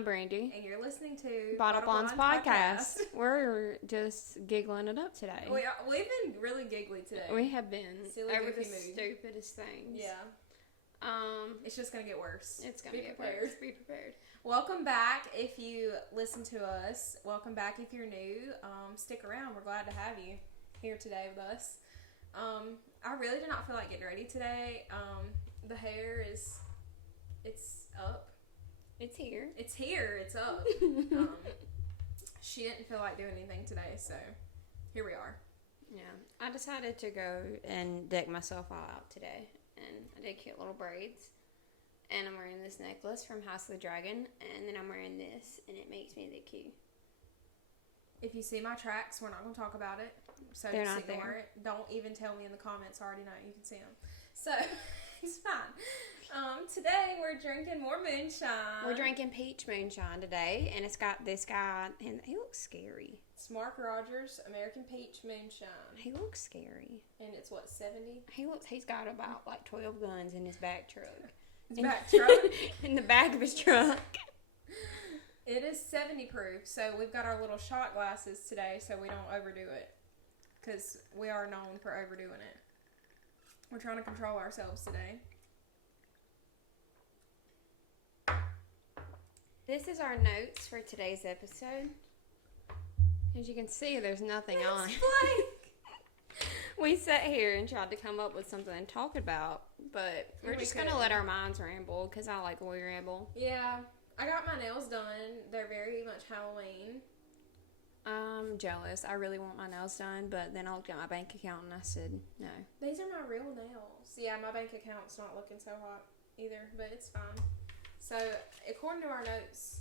I'm Brandy. And you're listening to Bottle Blondes Podcast. We're just giggling it up today. We've been really giggly today. We have been. Silly, over the goofy mood. stupidest things. Yeah. It's just going to get worse. It's going to get prepared. worse. Be prepared. Welcome back if you listen to us. Welcome back if you're new. Stick around. We're glad to have you here today with us. I really did not feel like getting ready today. The hair it's up. It's here. It's here. It's up. She didn't feel like doing anything today, so here we are. Yeah. I decided to go and deck myself all out today. And I did cute little braids. And I'm wearing this necklace from House of the Dragon. And then I'm wearing this, and it makes me look cute. If you see my tracks, we're not going to talk about it. So They're just not ignore there. it. Don't even tell me in the comments. I already know you can see them. So it's fine. Today we're drinking more moonshine. We're drinking peach moonshine today. And it's got this guy, and he looks scary. It's Mark Rogers American Peach Moonshine. He looks scary. And it's what, 70? He's got about like 12 guns in his back truck. Back truck? In the back of his truck. It is 70 proof, so we've got our little shot glasses today so we don't overdo it. Because we are known for overdoing it. We're trying to control ourselves today. This is our notes for today's episode. As you can see, there's nothing on. Blank. We sat here and tried to come up with something to talk about, but we're just going to let our minds ramble, because I like when we ramble. Yeah. I got my nails done. They're very much Halloween. I'm jealous. I really want my nails done, but then I looked at my bank account and I said, no. These are my real nails. Yeah, my bank account's not looking so hot either, but it's fine. So, according to our notes,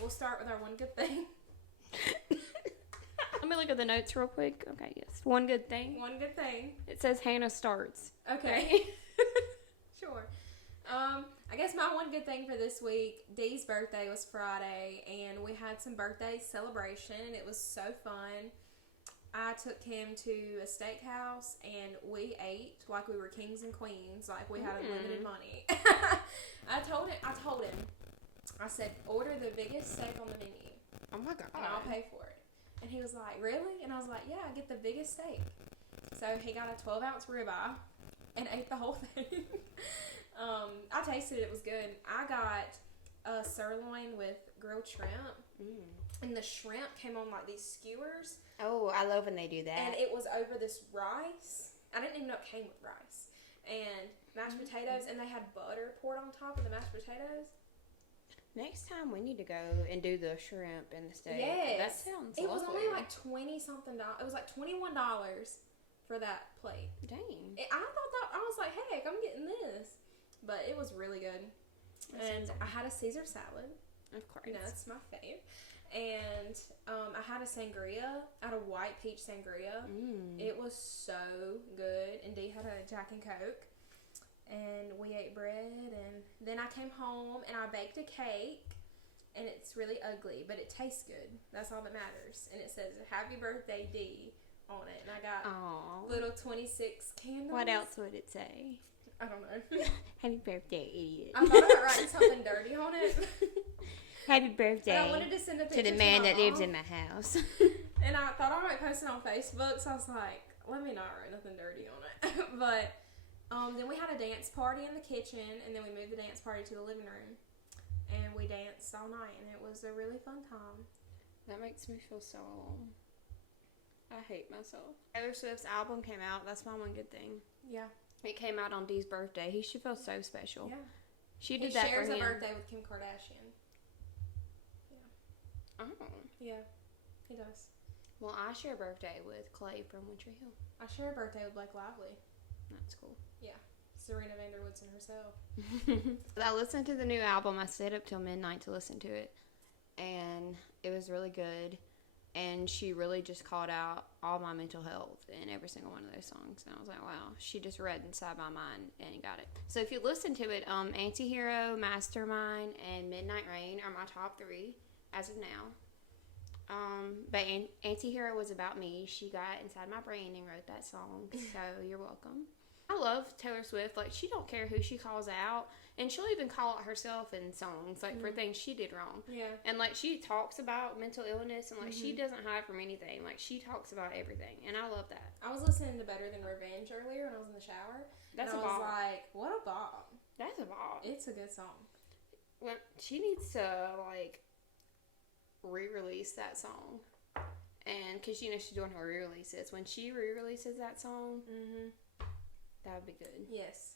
we'll start with our one good thing. Let me look at the notes real quick. Okay, yes. One good thing. One good thing. It says Hannah starts. Okay. Sure. I guess my one good thing for this week, Dee's birthday was Friday, and we had some birthday celebration, and it was so fun. I took him to a steakhouse, and we ate like we were kings and queens, like we had unlimited money. I told him, I said, order the biggest steak on the menu. Oh my God. And I'll pay for it. And he was like, really? And I was like, yeah, get the biggest steak. So he got a 12-ounce ribeye and ate the whole thing. I tasted it. It was good. I got a sirloin with grilled shrimp. And the shrimp came on like these skewers. Oh, I love when they do that. And it was over this rice. I didn't even know it came with rice. And mashed potatoes. And they had butter poured on top of the mashed potatoes. Next time we need to go and do the shrimp and the steak. Yes. That sounds It was lovely. only like $20-something. It was like $21 for that plate. Dang. I thought that, I was like, heck, I'm getting this. But it was really good. And I had a Caesar salad. Of course. You know, it's my fave. And I had a sangria. I had a white peach sangria. It was so good. And Dee had a Jack and Coke. And we ate bread. And then I came home and I baked a cake. And it's really ugly, but it tastes good. That's all that matters. And it says, Happy Birthday, Dee, on it. And I got little 26 candles. What else would it say? I don't know. Happy birthday, idiot. I thought about writing something dirty on it. Happy birthday I wanted to send a picture to the man my that lives mom. in my house. And I thought I might post it on Facebook, so I was like, let me not write nothing dirty on it. But then we had a dance party in the kitchen, and then we moved the dance party to the living room. And we danced all night, and it was a really fun time. That makes me feel so alone. I hate myself. Taylor Swift's album came out. That's my one good thing. Yeah. It came out on Dee's birthday. He should feel so special. Yeah. She did He that shares for a him. birthday with Kim Kardashian. Oh. Yeah, he does. Well, I share a birthday with Clay from Wintry Hill. I share a birthday with Blake Lively. That's cool. Yeah. Serena Vanderwoodson herself. I listened to the new album. I stayed up till midnight to listen to it. And it was really good. And she really just called out all my mental health in every single one of those songs. And I was like, wow, she just read inside my mind and got it. So if you listen to it, Antihero, Mastermind, and Midnight Rain are my top 3 as of now. But Antihero was about me. She got inside my brain and wrote that song. So you're welcome. I love Taylor Swift. Like, she don't care who she calls out. And she'll even call out herself in songs, like, for things she did wrong. Yeah. And, like, she talks about mental illness, and, like, she doesn't hide from anything. Like, she talks about everything. And I love that. I was listening to Better Than Revenge earlier when I was in the shower. That's and a I was bop. like, what a bop. That's a bop. It's a good song. Well, she needs to, like, re-release that song. And, because, you know, she's doing her re-releases. When she re-releases that song, that would be good. Yes.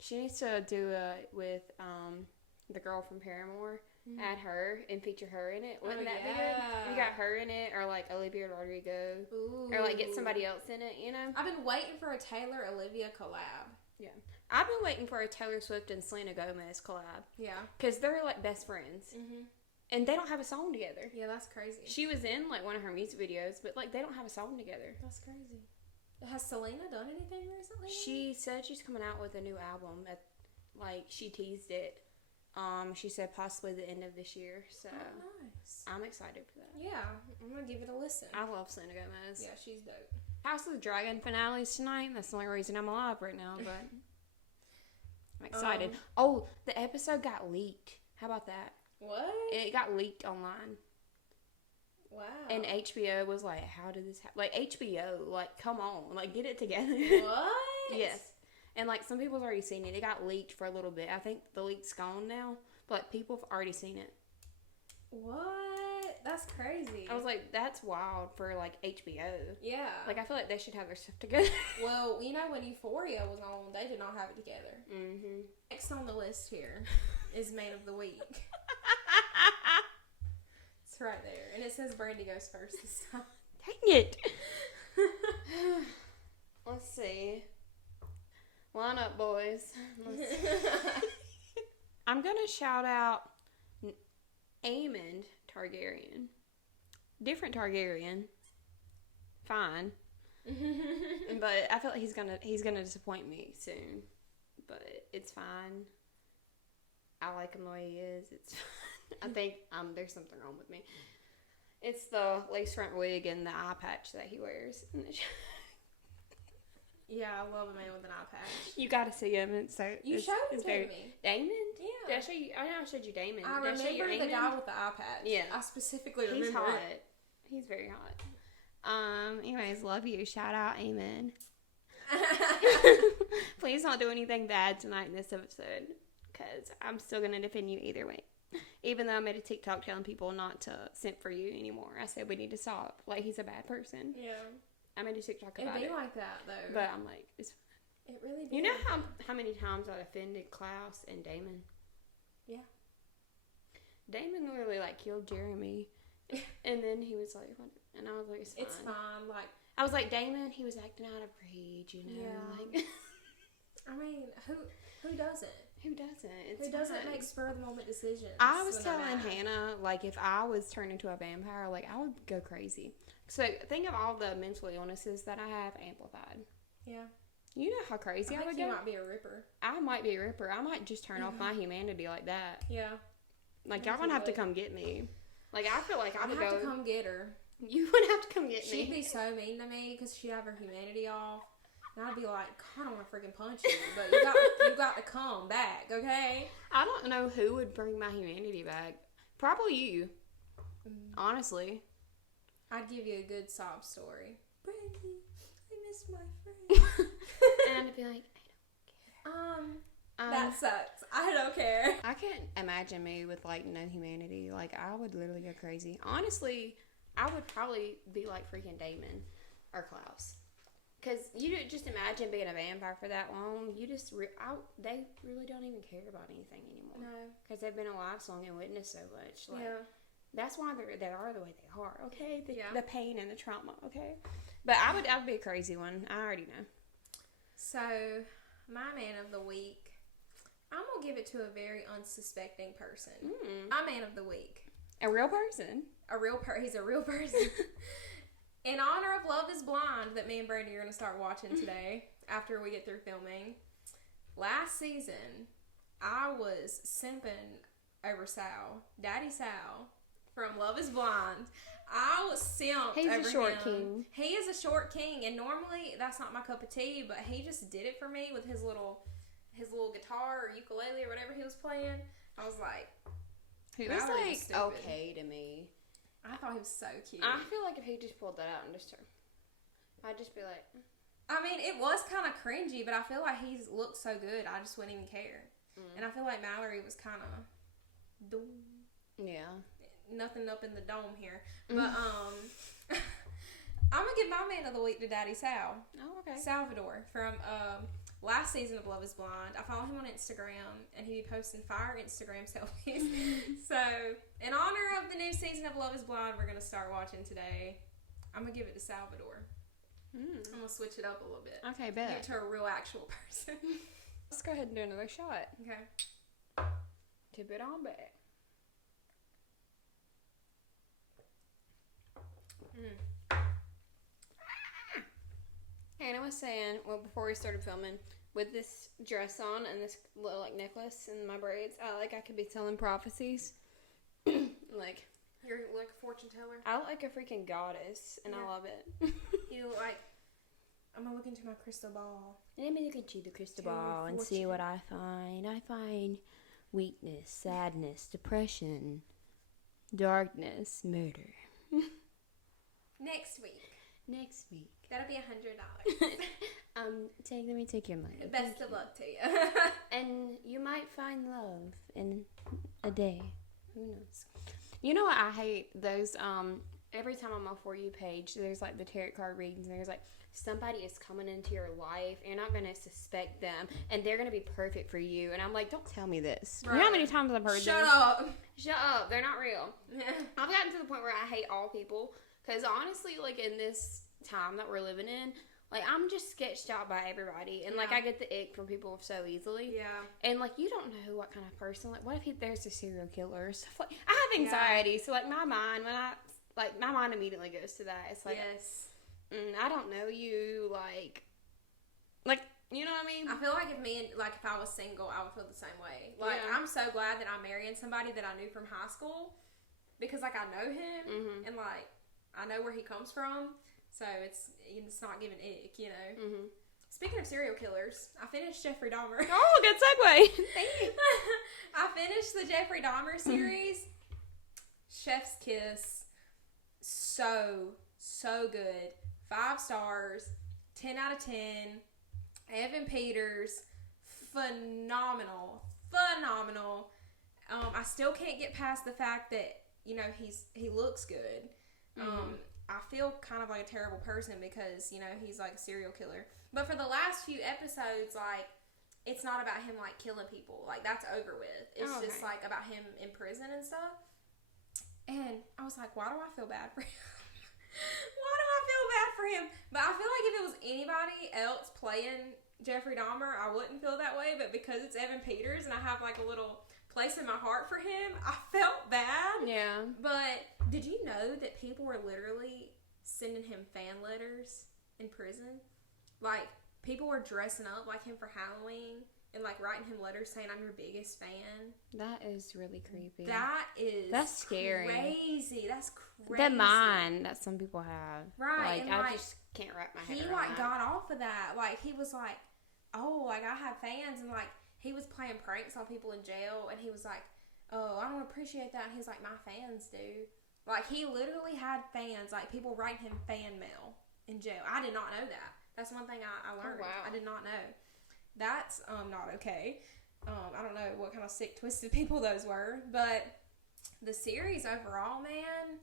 She needs to do it with the girl from Paramore. Add her and feature her in it. Wouldn't that be good? You got her in it, or like Olivia Rodrigo. Ooh. Or like get somebody else in it, you know? I've been waiting for a Taylor Olivia collab. Yeah. I've been waiting for a Taylor Swift and Selena Gomez collab. Yeah. Because they're like best friends. And they don't have a song together. Yeah, that's crazy. She was in like one of her music videos, but like they don't have a song together. That's crazy. Has Selena done anything recently? She said she's coming out with a new album. She teased it. She said possibly the end of this year. So nice. I'm excited for that. Yeah, I'm gonna give it a listen. I love Selena Gomez. Yeah, she's dope. House of the Dragon finale's tonight. That's the only reason I'm alive right now, but I'm excited. The episode got leaked. How about that? What? It got leaked online. Wow. And HBO was like, how did this happen? Like, HBO, like, come on. Like, get it together. What? Yes. And, like, some people's already seen it. It got leaked for a little bit. I think the leak's gone now. But, like, people have already seen it. What? That's crazy. I was like, that's wild for, like, HBO. Yeah. Like, I feel like they should have their stuff together. Well, you know, when Euphoria was on, they did not have it together. Mm-hmm. Next on the list here is Man of the Week. It's right there. And it says Brandy goes first this time. Dang it. Let's see. Line up, boys. I'm going to shout out Aemond Targaryen. Different Targaryen. Fine. But I feel like he's gonna disappoint me soon. But it's fine. I like him the way he is. It's fine. I think there's something wrong with me. It's the lace front wig and the eye patch that he wears in the show. Yeah, I love a man with an eye patch. You gotta see him. It's so You showed him to me. Damon? Yeah. Did I show you? I know I showed you Damon. I Did I show you remember the Aemon? guy with the eye patch. Yeah. I specifically remember He's hot. it. He's very hot. Anyways, love you. Shout out, Amen. Please don't do anything bad tonight in this episode, because I'm still gonna defend you either way. Even though I made a TikTok telling people not to simp for you anymore, I said we need to stop. Like, he's a bad person. Yeah. I made a TikTok about It'd it. be like that though. But I'm like, it's fine. It really. Be You know like how many times I offended Klaus and Damon? Yeah. Damon literally like killed Jeremy, and then he was like, what? And I was like, It's fine. Like, I was like, Damon, he was acting out of rage, you know. Yeah. Like, I mean, who doesn't? who doesn't? It's Who doesn't fine. make spur of the moment decisions? I was when they're telling mad? Hannah, like, if I was turned into a vampire, like, I would go crazy. So think of all the mental illnesses that I have amplified. Yeah. You know how crazy I I would think you go. might be a ripper. I might be a ripper. I might just turn off my humanity like that. Yeah. Like, I y'all think gonna you have to would. come get me. Like, I feel like I I'd would have go. to come get her. You would have to come get She'd me. be so mean to me because she'd have her humanity off. And I'd be like, God, I want to freaking punch you. But you got to come back, okay? I don't know who would bring my humanity back. Probably you. Honestly. I'd give you a good sob story. Brandy, I miss my friend. And I'd be like, That sucks. I don't care. I can't imagine me with, like, no humanity. Like, I would literally go crazy. Honestly, I would probably be like freaking Damon or Klaus. Because you just imagine being a vampire for that long. You just, they really don't even care about anything anymore. No. Because they've been alive so long and witnessed so much. Like, Yeah. that's why they are the way they are, okay? Yeah. The pain and the trauma, okay? But I would be a crazy one. I already know. So, my man of the week, I'm going to give it to a very unsuspecting person. My man of the week. A real person. He's a real person. In honor of Love is Blind, that me and Brandy are going to start watching today after we get through filming. Last season, I was simping over Sal, Daddy Sal, from Love is Blind. I was simped He's over a short him. king. He is a short king, and normally that's not my cup of tea, but he just did it for me with his little guitar or ukulele or whatever he was playing. I was like, he was like okay to me. I thought he was so cute. I feel like if he just pulled that out and just I'd just be like, I mean, it was kind of cringy, but I feel like he looked so good, I just wouldn't even care. And I feel like Mallory was kind of, yeah, nothing up in the dome here. But I'm gonna give my man of the week to Daddy Sal. Oh, okay. Salvador from last season of Love Is Blind. I follow him on Instagram, and he be posting fire Instagram selfies. So, in honor of the new season of Love Is Blind, we're gonna start watching today. I'm gonna give it to Salvador. I'm gonna switch it up a little bit. Okay, bet. Give it to a real actual person. Let's go ahead and do another shot. Okay. Tip it on back. And I was saying, well, before we started filming, with this dress on and this little like necklace and my braids, I could be telling prophecies. Like, You're like a fortune teller. I look like a freaking goddess, and Yeah. I love it. You look like, I'm gonna look into my crystal ball. Let me look into the crystal Tell ball and see fortune. what I find. I find weakness, sadness, depression, darkness, murder. Next week. Next week. That'll be $100. Let me take your money. Best of luck to you. And you might find love in a day. Who knows? You know what I hate? Those, every time I'm on For You page, there's like the tarot card readings, and there's like, somebody is coming into your life, and you're not going to suspect them, and they're going to be perfect for you. And I'm like, don't tell me this. Right. You know how many times I've heard this? Shut up. Shut up. They're not real. I've gotten to the point where I hate all people, because honestly, like, in this time that we're living in, like, I'm just sketched out by everybody, and like, I get the ick from people so easily. Yeah. And like, you don't know what kind of person, like, what if there's a serial killer or stuff like, I have anxiety, so like, my mind immediately goes to that. It's like, Yes. I don't know you, like, you know what I mean? I feel like if I was single, I would feel the same way. Like, Yeah. I'm so glad that I'm marrying somebody that I knew from high school, because like, I know him, and like, I know where he comes from, so it's not giving ick, you know. Speaking of serial killers, I finished Jeffrey Dahmer. Oh, good segue. Thank you. I finished the Jeffrey Dahmer series. Chef's Kiss. So good. 5 stars. 10 out of 10. Evan Peters. Phenomenal. I still can't get past the fact that, you know, he looks good. I feel kind of like a terrible person because, you know, he's like a serial killer. But for the last few episodes, like, it's not about him, like, killing people. Like, that's over with. It's just, like, about him in prison and stuff. And I was like, why do I feel bad for him? Why do I feel bad for him? But I feel like if it was anybody else playing Jeffrey Dahmer, I wouldn't feel that way. But because it's Evan Peters and I have, like, a little place in my heart for him, I felt bad. Yeah. But did you know that people were literally sending him fan letters in prison? Like, people were dressing up like him for Halloween and like writing him letters saying, "I'm your biggest fan." That is really creepy. That's scary. Crazy. That's crazy. The mind that some people have. Right. Like, and I just can't wrap my head he around like that. got off of that. Like, he was like, oh, like, I have fans, and like he was playing pranks on people in jail, and he was like, oh, I don't appreciate that. And he's like, my fans do. Like, he literally had fans, like, people write him fan mail in jail. I did not know that. That's one thing I learned. Oh, wow. I did not know. That's not okay. I don't know what kind of sick, twisted people those were. But the series overall, man,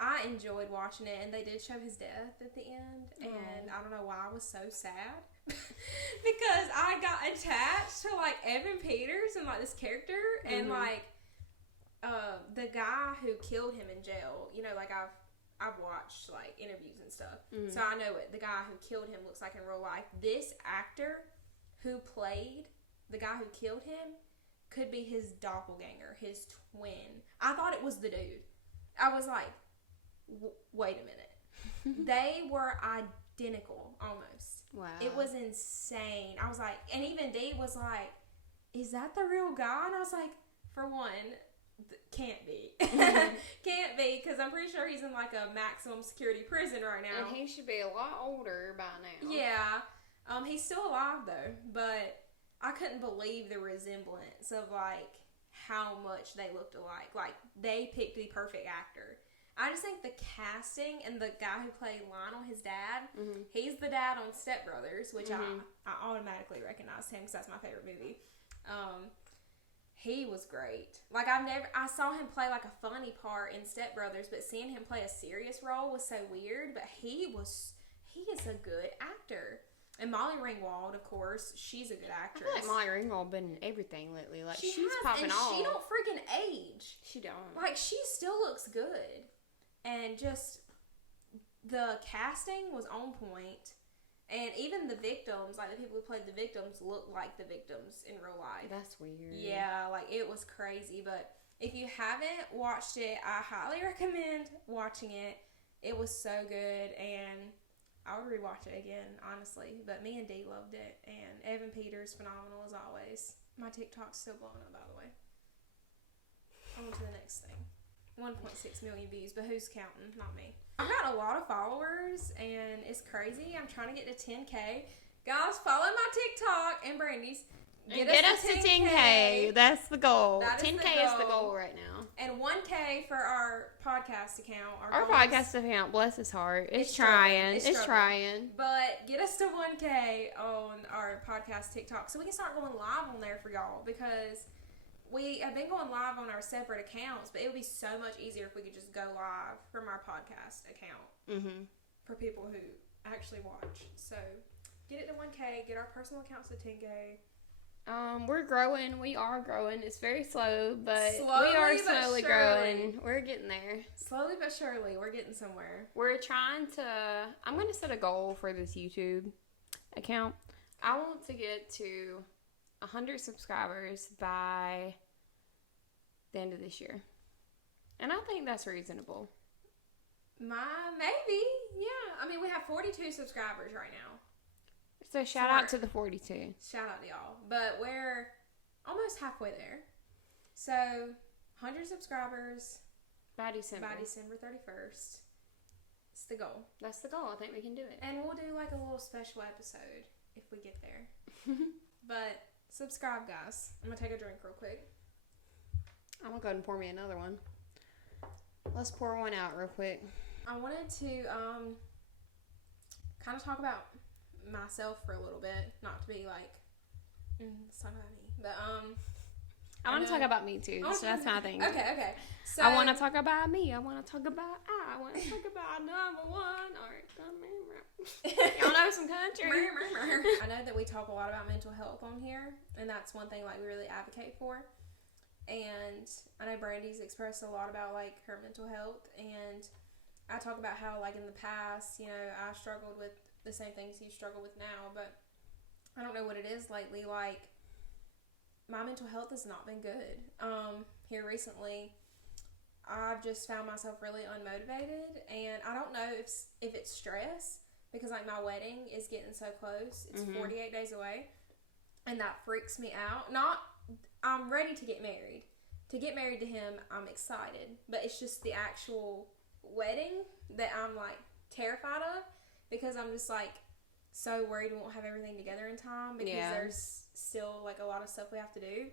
I enjoyed watching it. And they did show his death at the end. And I don't know why I was so sad. Because I got attached to, like, Evan Peters and, like, this character. And, like, the guy who killed him in jail, you know, like, I've watched, like, interviews and stuff. So I know what the guy who killed him looks like in real life. This actor who played the guy who killed him could be his doppelganger, his twin. I thought it was the dude. I was like, wait a minute. They were identical, almost. Wow. It was insane. I was like, and even Dee was like, is that the real guy? And I was like, for one, Can't be. Can't be, because I'm pretty sure he's in like a maximum security prison right now. And he should be a lot older by now. Yeah. He's still alive though, but I couldn't believe the resemblance of like how much they looked alike. Like they picked the perfect actor. I just think the casting and the guy who played Lionel, his dad, he's the dad on Step Brothers, which I automatically recognized him because that's my favorite movie. He was great. Like I saw him play like a funny part in Step Brothers, but seeing him play a serious role was so weird. But he is a good actor. And Molly Ringwald, of course, she's a good actress. I feel like Molly Ringwald been in everything lately. Like she's popping and off. She don't freaking age. She don't. Like she still looks good, and just the casting was on point. And even the victims, like the people who played the victims, look like the victims in real life. That's weird. Yeah, like it was crazy. But if you haven't watched it, I highly recommend watching it. It was so good, and I would rewatch it again, honestly. But me and Dee loved it, and Evan Peters, phenomenal as always. My TikTok's still blowing up, by the way. On to the next thing. 1.6 million views, but who's counting? Not me. I've got a lot of followers, and it's crazy. I'm trying to get to 10K. Guys, follow my TikTok and Brandy's. Get us to 10K. That's the goal. 10K is the goal right now. And 1K for our podcast account. Our podcast account, bless his heart, it's trying. It's trying. But get us to 1K on our podcast TikTok so we can start going live on there for y'all, because we have been going live on our separate accounts, but it would be so much easier if we could just go live from our podcast account for people who actually watch. So get it to 1K, get our personal accounts to 10K. We're growing. We are growing. It's very slow, but we are slowly growing. We're getting there. Slowly but surely, we're getting somewhere. We're trying to. I'm going to set a goal for this YouTube account. I want to get to 100 subscribers by the end of this year, and I think that's reasonable. Maybe, yeah. I mean, we have 42 subscribers right now. So shout out to the 42. Shout out to y'all. But we're almost halfway there. So 100 subscribers by December 31st. It's the goal. That's the goal. I think we can do it. And we'll do like a little special episode if we get there. But subscribe, guys. I'm going to take a drink real quick. I'm going to go ahead and pour me another one. Let's pour one out real quick. I wanted to kind of talk about myself for a little bit, not to be like let's talk about me, but I want to talk about me too, so that's my thing. Okay, so I want to talk about me. I want to talk about number one y'all know some country. I know that we talk a lot about mental health on here, and that's one thing like we really advocate for. And I know Brandy's expressed a lot about like her mental health, and I talk about how like in the past, you know, I struggled with the same things you struggle with now, but I don't know what it is lately. Like my mental health has not been good. Here recently, I've just found myself really unmotivated, and I don't know if it's stress, because like my wedding is getting so close. It's 48 days away, and that freaks me out. I'm ready to get married. To get married to him, I'm excited, but it's just the actual wedding that I'm like terrified of. Because I'm just, like, so worried we won't have everything together in time. Because there's still, like, a lot of stuff we have to do.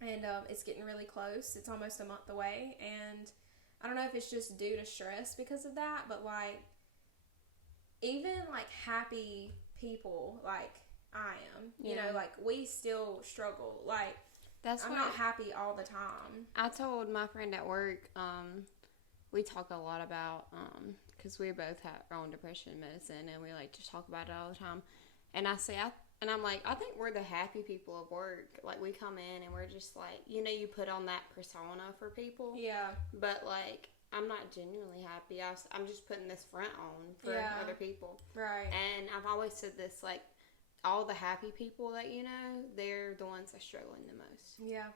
And it's getting really close. It's almost a month away. And I don't know if it's just due to stress because of that. But, like, even, like, happy people, like I am, you know, like, we still struggle. Like, I'm not happy all the time. I told my friend at work, we talk a lot about, because we both have our own depression medicine, and we like to talk about it all the time. And I'm like, I think we're the happy people of work. Like, we come in and we're just like, you know, you put on that persona for people. Yeah. But like, I'm not genuinely happy. I'm just putting this front on for other people. Right. And I've always said this, like, all the happy people that you know, they're the ones that are struggling the most. Yeah.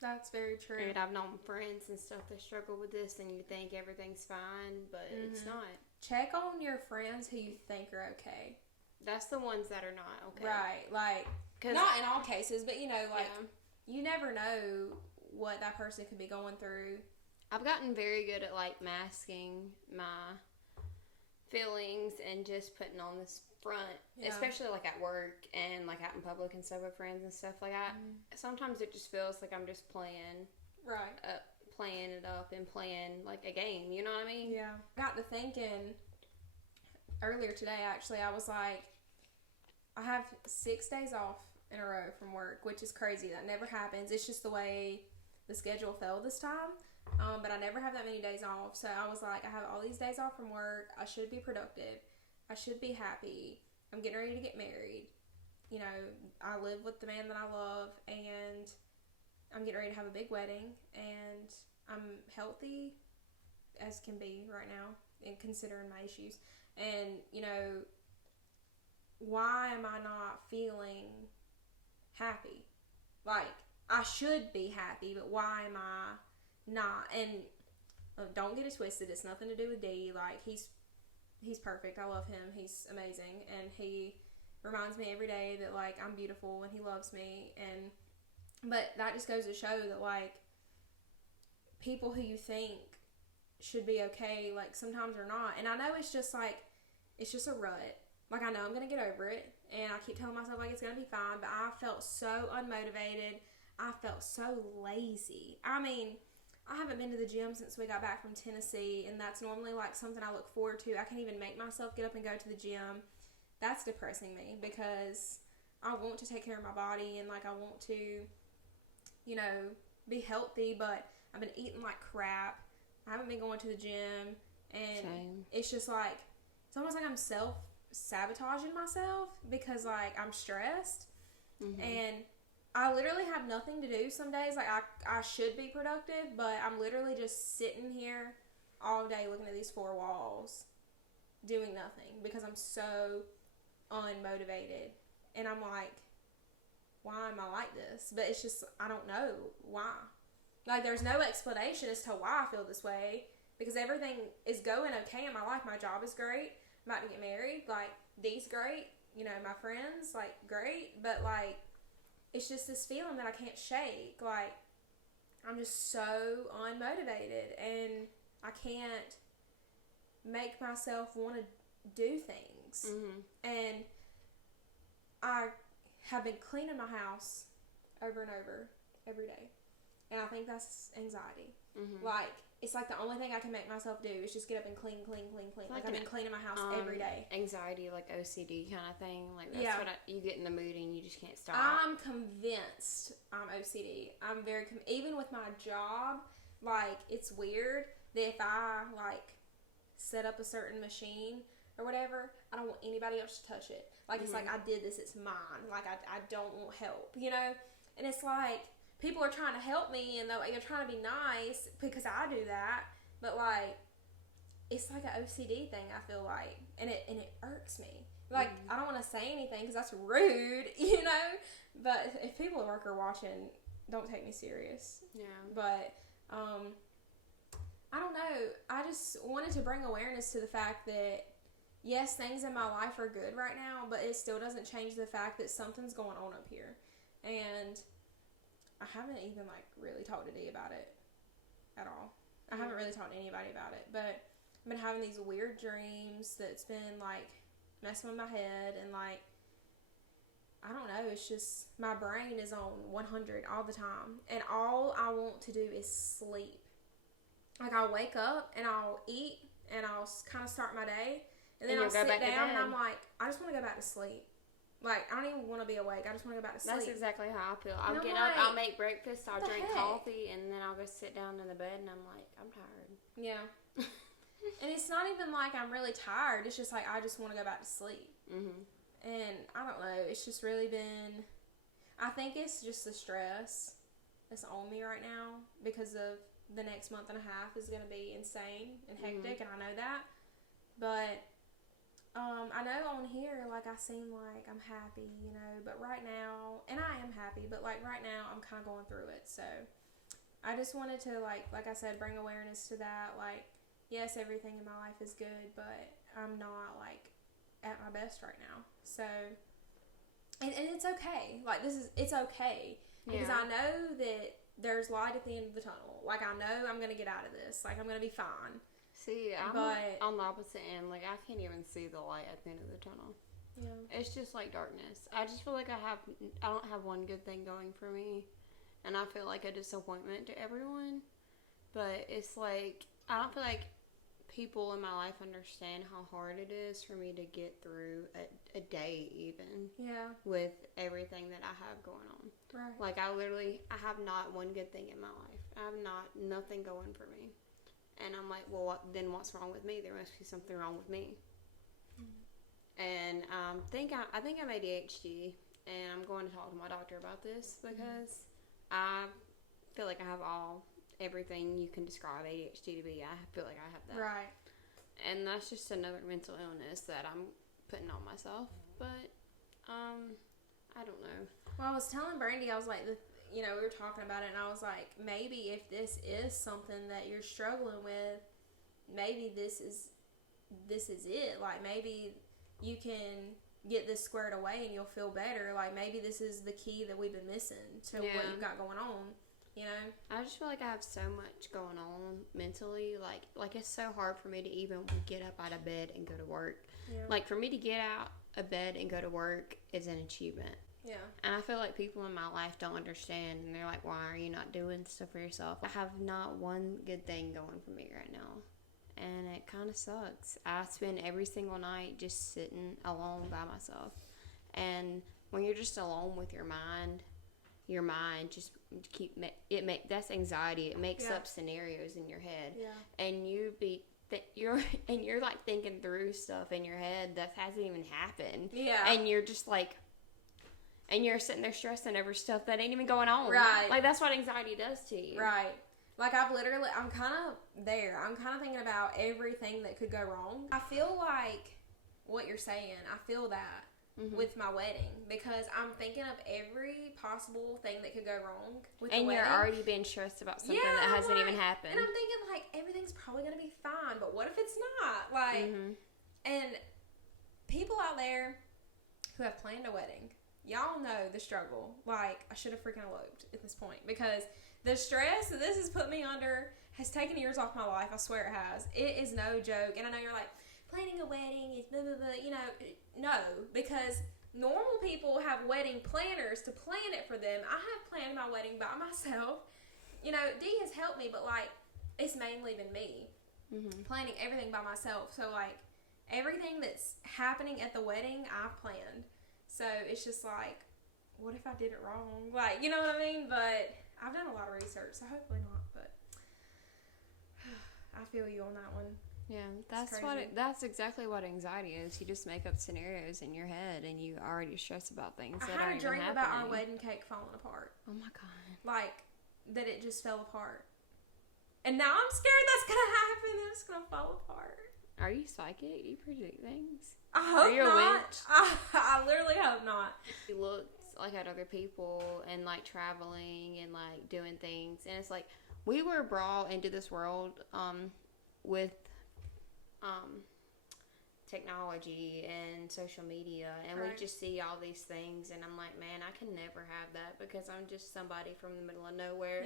That's very true. And I've known friends and stuff that struggle with this, and you think everything's fine, but it's not. Check on your friends who you think are okay. That's the ones that are not okay. Right. Like, not in all cases, but, you know, like, you never know what that person could be going through. I've gotten very good at, like, masking my feelings and just putting on this front, especially, like, at work and, like, out in public and stuff with friends and stuff like that. Sometimes it just feels like I'm just playing it up and playing, like, a game, you know what I mean? Yeah. I got to thinking earlier today, actually, I was like, I have 6 days off in a row from work, which is crazy. That never happens. It's just the way the schedule fell this time. But I never have that many days off. So I was like, I have all these days off from work. I should be productive. I should be happy. I'm getting ready to get married. You know, I live with the man that I love, and I'm getting ready to have a big wedding, and I'm healthy as can be right now, and considering my issues. And, you know, why am I not feeling happy? Like, I should be happy, but why am I not? And don't get it twisted. It's nothing to do with D. Like, he's perfect. I love him. He's amazing. And he reminds me every day that, like, I'm beautiful and he loves me. But that just goes to show that, like, people who you think should be okay, like, sometimes are not. And I know it's just, like, it's just a rut. Like, I know I'm going to get over it. And I keep telling myself, like, it's going to be fine. But I felt so unmotivated. I felt so lazy. I mean, I haven't been to the gym since we got back from Tennessee, and that's normally, like, something I look forward to. I can't even make myself get up and go to the gym. That's depressing me because I want to take care of my body, and, like, I want to, you know, be healthy, but I've been eating like crap. I haven't been going to the gym, and it's just, like, it's almost like I'm self-sabotaging myself because, like, I'm stressed, and I literally have nothing to do some days. Like, I should be productive, but I'm literally just sitting here all day looking at these four walls doing nothing because I'm so unmotivated. And I'm like, why am I like this? But it's just, I don't know why. Like, there's no explanation as to why I feel this way because everything is going okay in my life. My job is great. I'm about to get married. Like, Dee's great. You know, my friends, like, great. But, like, it's just this feeling that I can't shake. Like, I'm just so unmotivated, and I can't make myself want to do things. And I have been cleaning my house over and over every day, and I think that's anxiety. Like, it's like the only thing I can make myself do is just get up and clean. Like I've been cleaning my house every day. Anxiety, like OCD kind of thing. Like, that's what you get in the mood and you just can't stop. I'm convinced I'm OCD. I'm very, even with my job, like, it's weird that if I, like, set up a certain machine or whatever, I don't want anybody else to touch it. Like, it's like, I did this, it's mine. Like, I don't want help, you know? And it's like, people are trying to help me, and they're trying to be nice because I do that. But, like, it's like an OCD thing, I feel like. And it irks me. Like, I don't want to say anything because that's rude, you know? But if people at work are watching, don't take me serious. Yeah. But, I don't know. I just wanted to bring awareness to the fact that, yes, things in my life are good right now, but it still doesn't change the fact that something's going on up here. And I haven't even, like, really talked to Dee about it at all. I haven't really talked to anybody about it, but I've been having these weird dreams that's been, like, messing with my head, and, like, I don't know, it's just, my brain is on 100 all the time, and all I want to do is sleep. Like, I'll wake up, and I'll eat, and I'll kind of start my day, and then I'll sit down, and I'm like, I just want to go back to sleep. Like, I don't even want to be awake. I just want to go back to sleep. That's exactly how I feel. I'll get up, I'll make breakfast, I'll drink coffee, and then I'll go sit down in the bed, and I'm like, I'm tired. Yeah. And it's not even like I'm really tired. It's just like I just want to go back to sleep. And I don't know. It's just really been... I think it's just the stress that's on me right now because of the next month and a half is going to be insane and hectic, and I know that. But... I know on here, like, I seem like I'm happy, you know, but right now, and I am happy, but, like, right now, I'm kind of going through it, so, I just wanted to, like I said, bring awareness to that, like, yes, everything in my life is good, but I'm not, like, at my best right now, so, and it's okay, like, it's okay, because I know that there's light at the end of the tunnel. Like, I know I'm going to get out of this. Like, I'm going to be fine. See, I'm on the opposite end. Like, I can't even see the light at the end of the tunnel. Yeah. It's just like darkness. I just feel like I don't have one good thing going for me. And I feel like a disappointment to everyone. But it's like, I don't feel like people in my life understand how hard it is for me to get through a day even. Yeah. With everything that I have going on. Right. Like, I have not one good thing in my life. I have nothing going for me. And I'm like, well, then what's wrong with me? There must be something wrong with me. And I think I'm ADHD, and I'm going to talk to my doctor about this because I feel like I have everything you can describe ADHD to be. I feel like I have that. Right. And that's just another mental illness that I'm putting on myself. But I don't know. Well, I was telling Brandy, I was like, we were talking about it, and I was like, maybe if this is something that you're struggling with, maybe this is it. Like, maybe you can get this squared away and you'll feel better. Like, maybe this is the key that we've been missing to what you've got going on, you know? I just feel like I have so much going on mentally. Like it's so hard for me to even get up out of bed and go to work. Yeah. Like, for me to get out of bed and go to work is an achievement. Yeah. And I feel like people in my life don't understand, and they're like, why are you not doing stuff for yourself? I have not one good thing going for me right now. And it kind of sucks. I spend every single night just sitting alone by myself. And when you're just alone with your mind just that's anxiety. It makes up scenarios in your head. Yeah. And you're like thinking through stuff in your head that hasn't even happened. Yeah. And you're just like, and you're sitting there stressing over stuff that ain't even going on. Right. Like, that's what anxiety does to you. Right. Like, I'm kind of there. I'm kind of thinking about everything that could go wrong. I feel like what you're saying, I feel that with my wedding, because I'm thinking of every possible thing that could go wrong with the wedding. And you're already being stressed about something that hasn't even happened. And I'm thinking, like, everything's probably going to be fine, but what if it's not? Like, and people out there who have planned a wedding, y'all know the struggle. Like, I should have freaking eloped at this point, because the stress that this has put me under has taken years off my life. I swear it has. It is no joke. And I know you're like, planning a wedding is blah, blah, blah. You know, no. Because normal people have wedding planners to plan it for them. I have planned my wedding by myself. You know, Dee has helped me, but, like, it's mainly been me. Planning everything by myself. So, like, everything that's happening at the wedding, I've planned. So, it's just like, what if I did it wrong? Like, you know what I mean? But I've done a lot of research, so hopefully not, but I feel you on that one. Yeah, that's exactly what anxiety is. You just make up scenarios in your head, and you already stress about things that aren't even happening. I had a dream about our wedding cake falling apart. Oh my God. Like, that it just fell apart. And now I'm scared that's going to happen, that it's going to fall apart. Are you psychic? Do you predict things? I hope not. I literally hope not. You look like at other people and like traveling and like doing things, and it's like we were brought into this world with technology and social media, and we just see all these things, and I'm like, man, I can never have that, because I'm just somebody from the middle of nowhere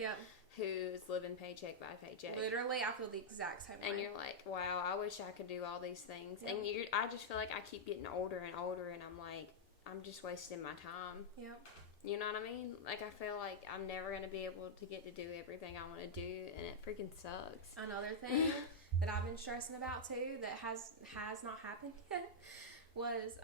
who's living paycheck by paycheck. Literally, I feel the exact same way. And you're like, wow, I wish I could do all these things. And I just feel like I keep getting older and older, and I'm like, I'm just wasting my time. Yep. You know what I mean? Like, I feel like I'm never going to be able to get to do everything I want to do, and it freaking sucks. Another thing that I've been stressing about, too, that has not happened yet, was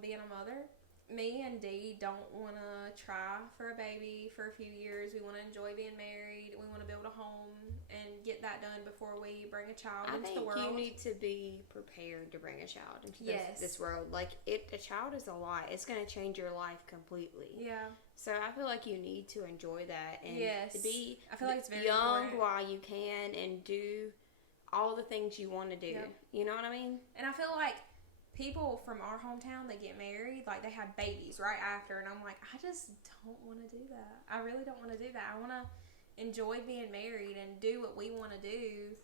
being a mother. Me and Dee don't want to try for a baby for a few years. We want to enjoy being married. We want to build a home and get that done before we bring a child into the world. I think you need to be prepared to bring a child into this world. Like, a child is a lot. It's going to change your life completely. Yeah. So I feel like you need to enjoy that and to be I feel like it's very young important while you can, and do all the things you want to do. Yep. You know what I mean? And I feel like people from our hometown, they get married, like, they have babies right after, and I'm like, I just don't want to do that. I really don't want to do that. I want to enjoy being married and do what we want to do,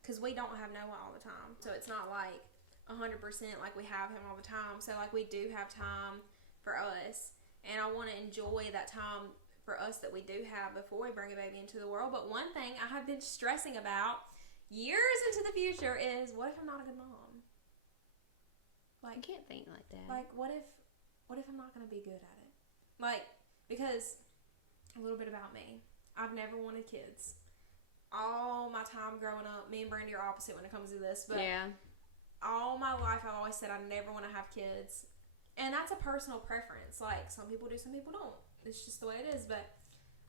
because we don't have Noah all the time. So it's not like 100% like we have him all the time. So, like, we do have time for us, and I want to enjoy that time for us that we do have before we bring a baby into the world. But one thing I have been stressing about years into the future is, what if I'm not a good mom? Like, I can't think like that. Like, what if I'm not going to be good at it? Like, because a little bit about me. I've never wanted kids. All my time growing up, me and Brandy are opposite when it comes to this, but all my life I've always said I never want to have kids. And that's a personal preference. Like, some people do, some people don't. It's just the way it is. But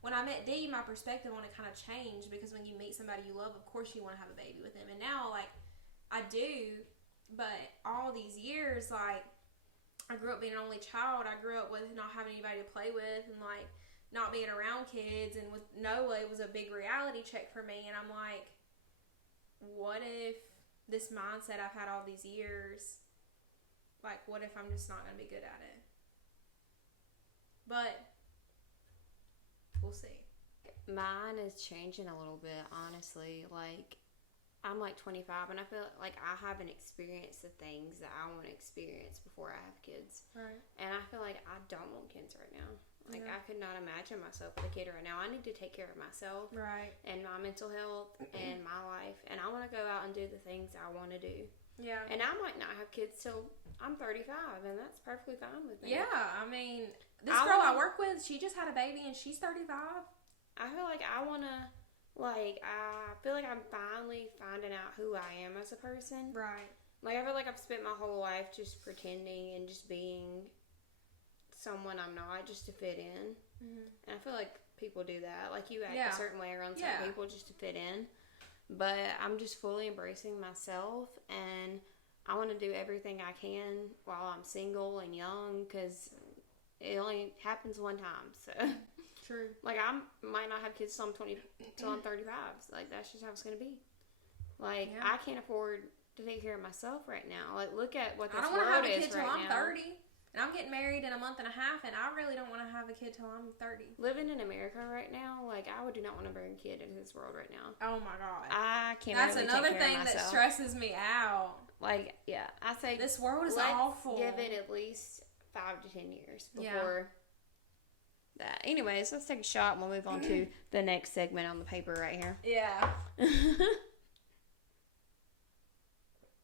when I met Dee, my perspective on it kind of changed, because when you meet somebody you love, of course you want to have a baby with them. And now, like, I do, but all these years, like, I grew up being an only child. I grew up with not having anybody to play with, and, like, not being around kids. And with Noah, it was a big reality check for me. And I'm like, what if this mindset I've had all these years, like, what if I'm just not going to be good at it? But we'll see. Mine is changing a little bit, honestly. Like, I'm like 25, and I feel like I haven't experienced the things that I want to experience before I have kids. Right. And I feel like I don't want kids right now. Like, I could not imagine myself with a kid right now. I need to take care of myself. Right. And my mental health and my life. And I want to go out and do the things I want to do. Yeah. And I might not have kids till I'm 35, and that's perfectly fine with me. Yeah, I mean, this girl I work with, she just had a baby, and she's 35. I feel like I want to, like, I feel like I'm finally finding out who I am as a person. Right. Like, I feel like I've spent my whole life just pretending and just being someone I'm not, just to fit in. Mm-hmm. And I feel like people do that. Like, you act a certain way around some people just to fit in. But I'm just fully embracing myself, and I want to do everything I can while I'm single and young, because it only happens one time. So, true. Like, I might not have kids till I'm 35. So, like, that's just how it's going to be. Like, I can't afford to take care of myself right now. Like, look at what this world is right now. I don't want to have a kid till I'm 30. And I'm getting married in a month and a half, and I really don't want to have a kid till I'm 30. Living in America right now, like, I do not want to bring a kid into this world right now. Oh, my God. I can't That's really another take care thing of myself. that stresses me out. Like, yeah, I say this world is awful. Give it at least 5 to 10 years before that. Anyways, let's take a shot and we'll move on to the next segment on the paper right here. Yeah.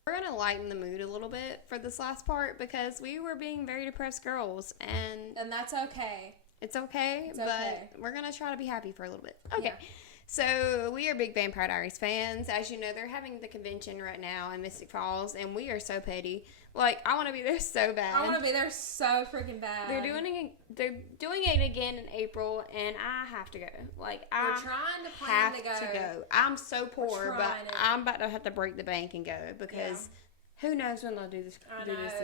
We're going to lighten the mood a little bit for this last part, because we were being very depressed girls, and that's okay. It's okay, we're going to try to be happy for a little bit. Okay. Yeah. So, we are big Vampire Diaries fans. As you know, they're having the convention right now in Mystic Falls, and we are so petty. Like, I want to be there so bad. I want to be there so freaking bad. They're doing it again in April, and I have to go. Like, we're trying to plan to go. I'm so poor, but I'm about to have to break the bank and go, because who knows when they'll do this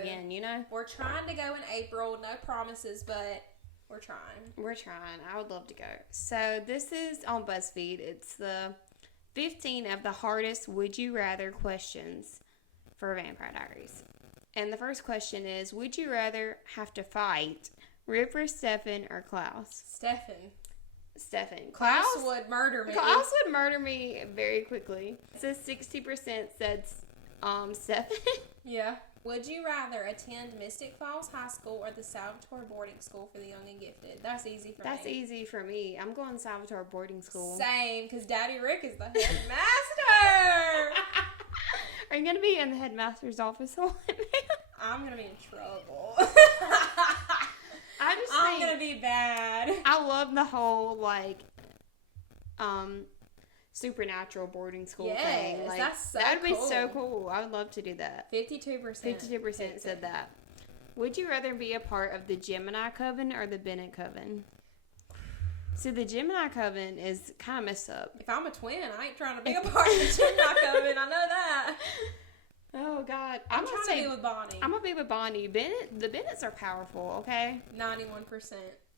again, you know? We're trying to go in April. No promises, but we're trying. I would love to go. So, this is on BuzzFeed. It's the 15 of the hardest would you rather questions for Vampire Diaries. And the first question is, would you rather have to fight River, Stefan, or Klaus? Stefan. Klaus would murder me. Klaus would murder me very quickly. It says 60% said Stefan. Yeah. Would you rather attend Mystic Falls High School or the Salvatore Boarding School for the Young and Gifted? That's easy for me. That's easy for me. I'm going Salvatore Boarding School. Same, because Daddy Rick is the headmaster. Are you going to be in the headmaster's office all night? I'm going to be in trouble. I'm going to be bad. I love the whole, like, supernatural boarding school thing. Like, that's so that'd be so cool. I would love to do that. 52% said that. Would you rather be a part of the Gemini Coven or the Bennett Coven? So the Gemini Coven is kind of messed up. If I'm a twin, I ain't trying to be a part of the Gemini Coven. I know that. Oh, God. I'm trying to be with Bonnie. I'm going to be with Bonnie. The Bennetts are powerful, okay? 91%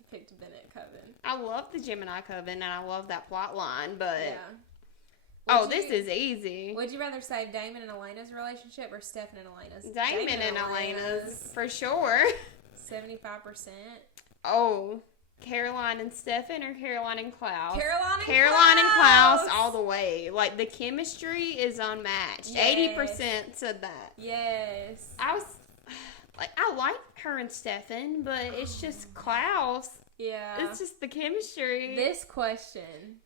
picked Bennett Coven. I love the Gemini Coven, and I love that plot line, but... Yeah. This is easy. Would you rather save Damon and Elena's relationship or Stefan and Elena's? Damon and Elena's, for sure. 75%. Oh, Caroline and Stefan or Caroline and Klaus? Caroline and Klaus all the way. Like, the chemistry is unmatched. Yes. 80% said that. Yes. Like, I like her and Stefan, but it's just Klaus. Yeah. It's just the chemistry. This question.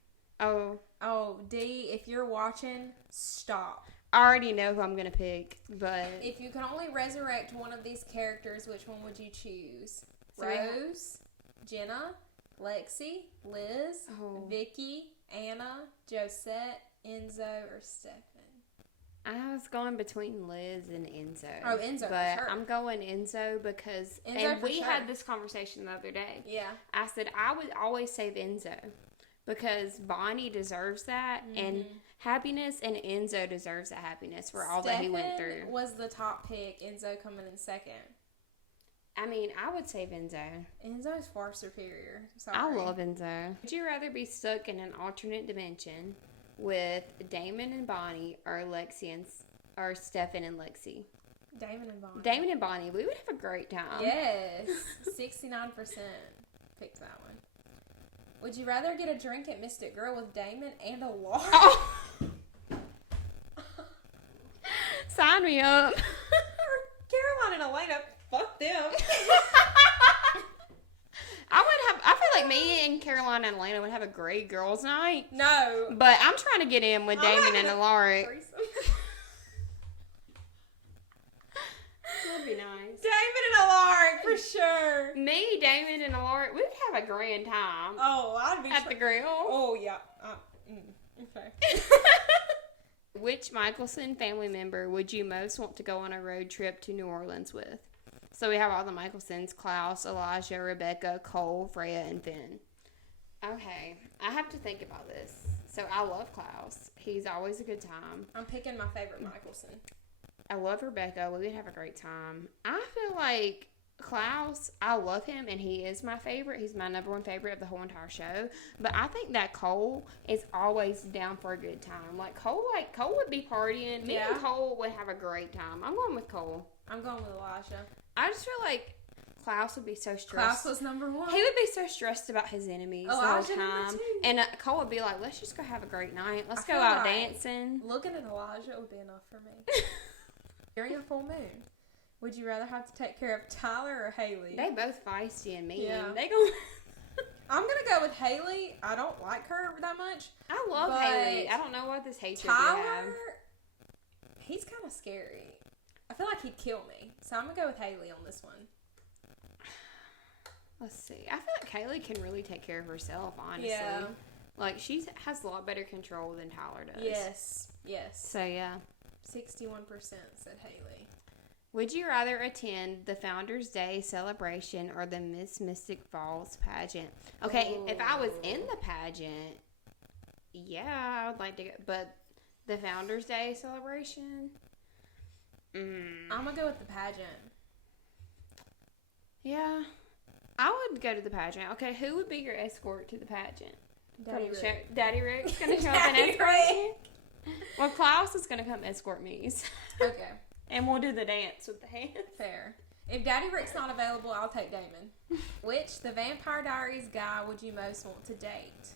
Oh. Oh, D, if you're watching, stop. I already know who I'm going to pick, but... If you can only resurrect one of these characters, which one would you choose? So Rose, Jenna, Lexi, Liz, Vicky, Anna, Josette, Enzo, or Stefan? I was going between Liz and Enzo. Oh, Enzo, but for sure. I'm going Enzo because... Enzo, and for we sure. had this conversation the other day. Yeah. I said I would always save Enzo because Bonnie deserves that, and happiness, and Enzo deserves that happiness for all that he went through. Stefan was the top pick, Enzo coming in second. I mean, I would save Enzo. Enzo's far superior. Sorry. I love Enzo. Would you rather be stuck in an alternate dimension with Damon and Bonnie, or Lexi and or Stefan and Lexi? Damon and Bonnie. Damon and Bonnie, we would have a great time. Yes. 69% picked that one. Would you rather get a drink at Mystic Grill with Damon and a Lark? Oh. Sign me up. Caroline and Elena, fuck them. I feel like me and Caroline and Elena would have a great girls' night. No. But I'm trying to get in with Damon and Alaric. That'd be nice. Damon and Alaric, for sure. Me, Damon, and Alaric, we'd have a grand time. Oh, I'd be at the grill. Oh, yeah. Okay. Which Michelson family member would you most want to go on a road trip to New Orleans with? So we have all the Michelsons: Klaus, Elijah, Rebecca, Cole, Freya, and Finn. Okay, I have to think about this. So I love Klaus. He's always a good time. I'm picking my favorite Michelson. I love Rebecca. We would have a great time. I feel like Klaus, I love him, and he is my favorite. He's my number one favorite of the whole entire show. But I think that Cole is always down for a good time. Cole would be partying. Me and Cole would have a great time. I'm going with Cole. I'm going with Elijah. I just feel like Klaus would be so stressed. Klaus was number one. He would be so stressed about his enemies the whole time. Number two. And Cole would be like, let's just go have a great night. Let's go out dancing. Looking at Elijah would be enough for me. During a full moon, would you rather have to take care of Tyler or Haley? They both feisty and mean. Yeah. I'm going to go with Haley. I don't like her that much. I love Haley. I don't know what this hatred Tyler, you have. he's kind of scary. I feel like he'd kill me. So I'm going to go with Haley on this one. Let's see. I feel like Haley can really take care of herself, honestly. Yeah. She has a lot better control than Tyler does. Yes. So, yeah. 61% said Haley. Would you rather attend the Founders Day celebration or the Miss Mystic Falls pageant? Okay, if I was in the pageant, yeah, I would like to go. But the Founders Day celebration? I'm going to go with the pageant. Yeah, I would go to the pageant. Okay, who would be your escort to the pageant? Daddy Rick's going to show up and escort me? Well, Klaus is going to come escort me. Okay. And we'll do the dance with the hands. Fair. If Daddy Rick's not available, I'll take Damon. Which The Vampire Diaries guy would you most want to date?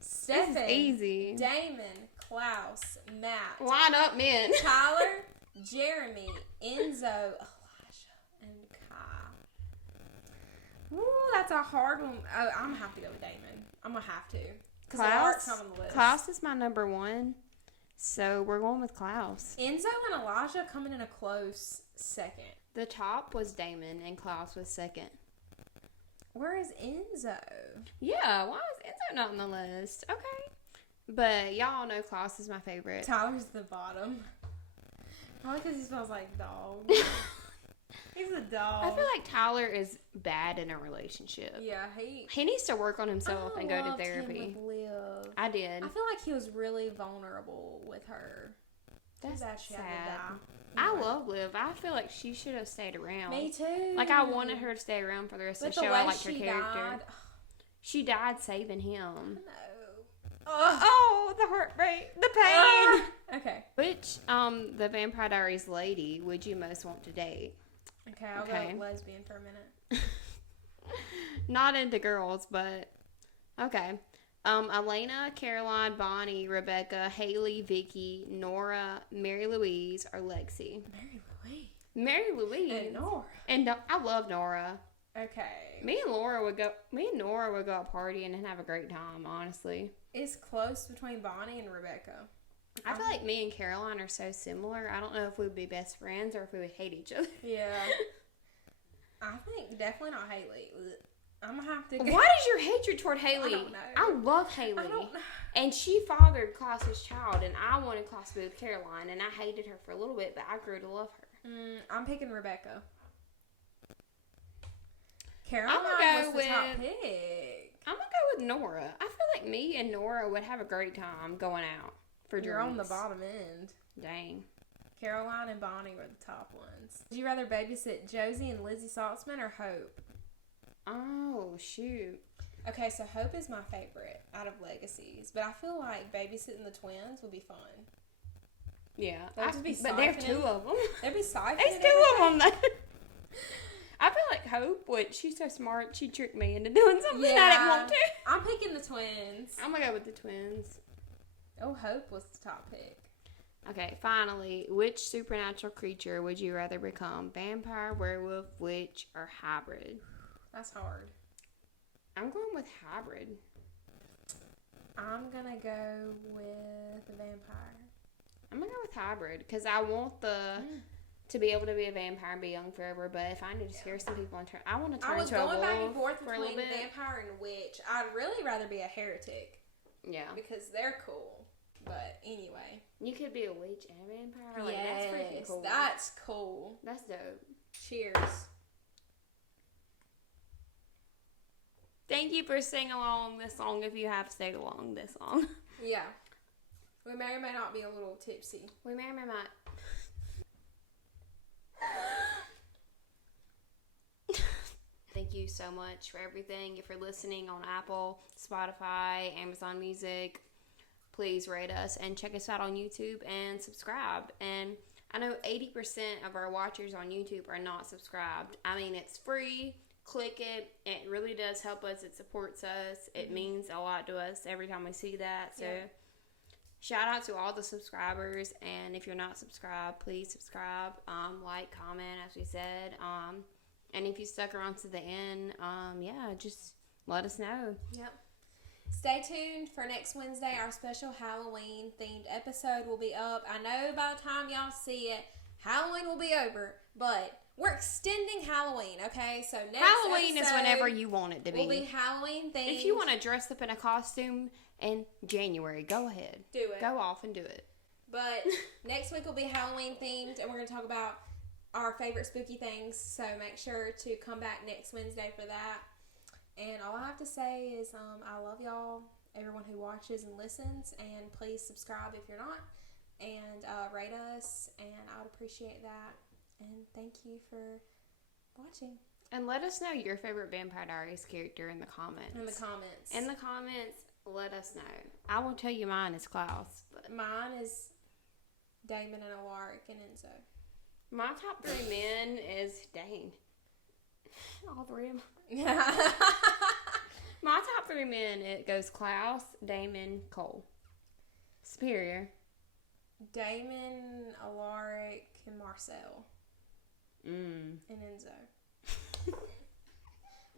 Stefan. This is easy. Damon. Klaus. Matt. Line up, men. Tyler. Jeremy. Enzo. Elijah. And Kai. Ooh, that's a hard one. Oh, I'm going to have to go with Damon. I'm going to have to. Klaus is my number one. So we're going with Klaus. Enzo and Elijah coming in a close second. The top was Damon and Klaus was second. Where is Enzo? Yeah, why is Enzo not on the list? Okay. But y'all know Klaus is my favorite. Tyler's the bottom. Probably because he smells like dog. He's a dog. I feel like Tyler is bad in a relationship. Yeah, he needs to work on himself and go to therapy. Him with Liv. I did. I feel like he was really vulnerable with her. That's actually sad. Anyway. I love Liv. I feel like she should have stayed around. Me too. I wanted her to stay around for the rest of the show. I liked her character. She died saving him. No. Oh, the heartbreak, the pain. Okay. Which the Vampire Diaries lady would you most want to date? Okay, I'll go with lesbian for a minute. Not into girls, but okay. Elena, Caroline, Bonnie, Rebecca, Haley, Vicky, Nora, Mary Louise, or Lexi. Mary Louise. Mary Louise. And Nora. And I love Nora. Okay. Me and Nora would go out partying and have a great time, honestly. It's close between Bonnie and Rebecca. I feel like me and Caroline are so similar. I don't know if we would be best friends or if we would hate each other. Yeah. I think definitely not Haley. I'm going to have to go. Why is your hatred toward Haley? I don't know. I love Haley. I don't know. And she fathered Klaus's child, and I wanted Klaus to be with Caroline, and I hated her for a little bit, but I grew to love her. I'm picking Rebecca. Caroline was the top pick. I'm going to go with Nora. I feel like me and Nora would have a great time going out for drinks. You're on the bottom end. Dang. Caroline and Bonnie were the top ones. Would you rather babysit Josie and Lizzie Saltzman or Hope? Oh, shoot. Okay, so Hope is my favorite out of Legacies, but I feel like babysitting the twins would be fun. Yeah. But there are two of them. There'd be siphoning. There's two of them, though. I feel like Hope she's so smart, she tricked me into doing something I didn't want to. I'm picking the twins. I'm going to go with the twins. Oh, Hope was the top pick. Okay, finally, which supernatural creature would you rather become? Vampire, werewolf, witch, or hybrid? That's hard. I'm going with hybrid. I'm going to go with the vampire. I'm going to go with hybrid because I want to be able to be a vampire and be young forever, but if I need to scare some people and I want to turn into a wolf. I was going back and forth between vampire and witch. I'd really rather be a heretic. Yeah. Because they're cool. But anyway. You could be a witch and a vampire. Like, yes, that's freaking cool. That's cool. That's dope. Cheers. Thank you for singing along this song if you have stayed along this long. Yeah. We may or may not be a little tipsy. We may or may not. Thank you so much for everything. If you're listening on Apple, Spotify, Amazon Music, please rate us and check us out on YouTube and subscribe. And I know 80% of our watchers on YouTube are not subscribed. I mean, it's free. Click it. It really does help us. It supports us. It means a lot to us every time we see that. So shout out to all the subscribers. And if you're not subscribed, please subscribe. Like, comment, as we said. And if you stuck around to the end, just let us know. Yep. Stay tuned for next Wednesday. Our special Halloween themed episode will be up. I know by the time y'all see it, Halloween will be over, but we're extending Halloween, okay? So next Halloween is whenever you want it to be. Will be Halloween themed. If you want to dress up in a costume in January, go ahead. Do it. Go off and do it. But next week will be Halloween themed, and we're going to talk about our favorite spooky things. So make sure to come back next Wednesday for that. And all I have to say is I love y'all, everyone who watches and listens, and please subscribe if you're not, and rate us, and I would appreciate that. And thank you for watching. And let us know your favorite Vampire Diaries character in the comments. In the comments, let us know. I will tell you mine is Klaus. But mine is Damon and Alaric and Enzo. My top 3 men is, dang, all 3 of them. My top 3 men, it goes Klaus, Damon, Cole. Superior. Damon, Alaric, and Marcel. And Enzo.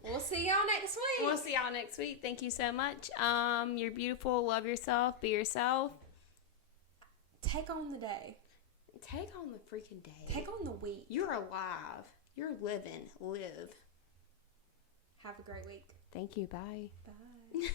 We'll see y'all next week. Thank you so much. You're beautiful. Love yourself. Be yourself. Take on the day. Take on the freaking day. Take on the week. You're alive. You're living. Live. Have a great week. Thank you. Bye. Bye.